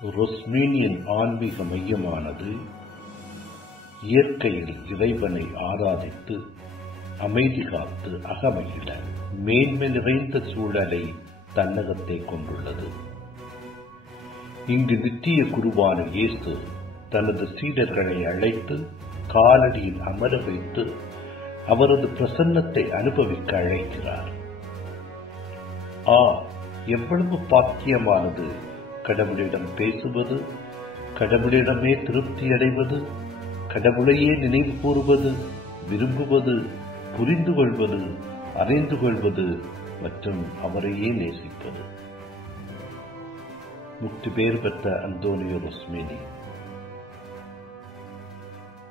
ருஸ்மீனியின் ஆன்மீக மையமானது இயற்கையில் இறைவனை ஆராதித்து அமைதி காத்து அகமகிழ மேன்மை நிறைந்த சூழலை தன்னகத்தை கொண்டுள்ளது. இங்கு நித்திய குருவான இயேசு தனது சீடர்களை அழைத்து காலடியில் அமர வைத்து அவரது பிரசன்னத்தை அனுபவிக்க அழைக்கிறார். எவ்வளவு பாக்கியமானது கடவுளிடம் பேசுவது, கடவுளிடமே திருப்தி அடைவது, கடவுளையே நினைவு கூறுவது, விரும்புவது, புரிந்து கொள்வது, அறிந்து கொள்வது மற்றும் அவரையே நேசிப்பது. முக்தி பேர் பெற்ற அந்தோனியோ ருஸ்மீனி.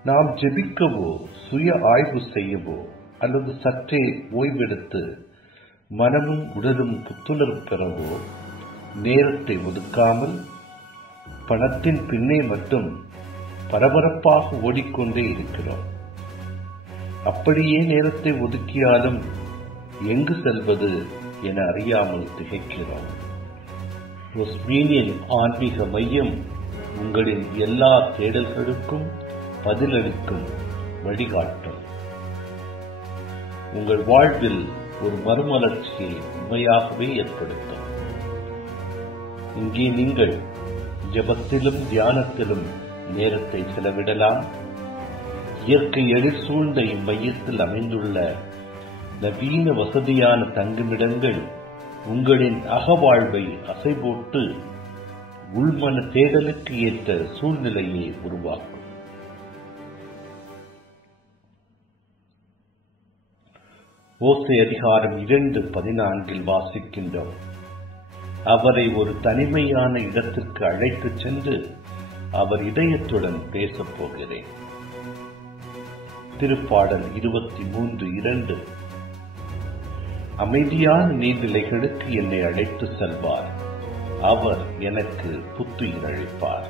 நாம் ஜெபிக்கவோ சுய ஆய்வு செய்யவோ அல்லது சற்றே ஓய்வெடுத்து மனமும் உடலும் புத்துணர்வு பெறவோ நேரத்தை ஒதுக்காமல் பணத்தின் பின்னே மட்டும் பரபரப்பாக ஓடிக்கொண்டே இருக்கிறோம். அப்படியே நேரத்தை ஒதுக்கியாலும் எங்கு செல்வது என அறியாமல் திகைக்கிறோம். ருஸ்மீனியின் ஆன்மீக மையம் உங்களின் எல்லா தேடல்களுக்கும் பதிலளிக்கும் வழிகாட்டும். உங்கள் வாழ்வில் ஒரு மறுமலர்ச்சியை உண்மையாகவே ஏற்படுத்தும். இங்கே நீங்கள் ஜெபத்திலும் தியானத்திலும் நேரத்தை செலவிடலாம். இயற்கை எழில் சூழ்ந்த இம்மையத்தில் அமைந்துள்ள நவீன வசதியான தங்குமிடங்கள் உங்களின் அகவாழ்வை அசைபோட்டு உள்மன தேடலுக்கு ஏற்ற சூழ்நிலையை உருவாக்கும். ஓசை அதிகாரம் 2:14 வாசிக்கின்றோம். அவரை ஒரு தனிமையான இடத்திற்கு அழைத்துச் சென்று அவர் இதயத்துடன் பேசப் போகிறேன். திருப்பாடல் 23:2 அமைதியான நீர்நிலைகளுக்கு என்னை அழைத்து செல்வார், அவர் எனக்கு புத்துயிர் அளிப்பார்.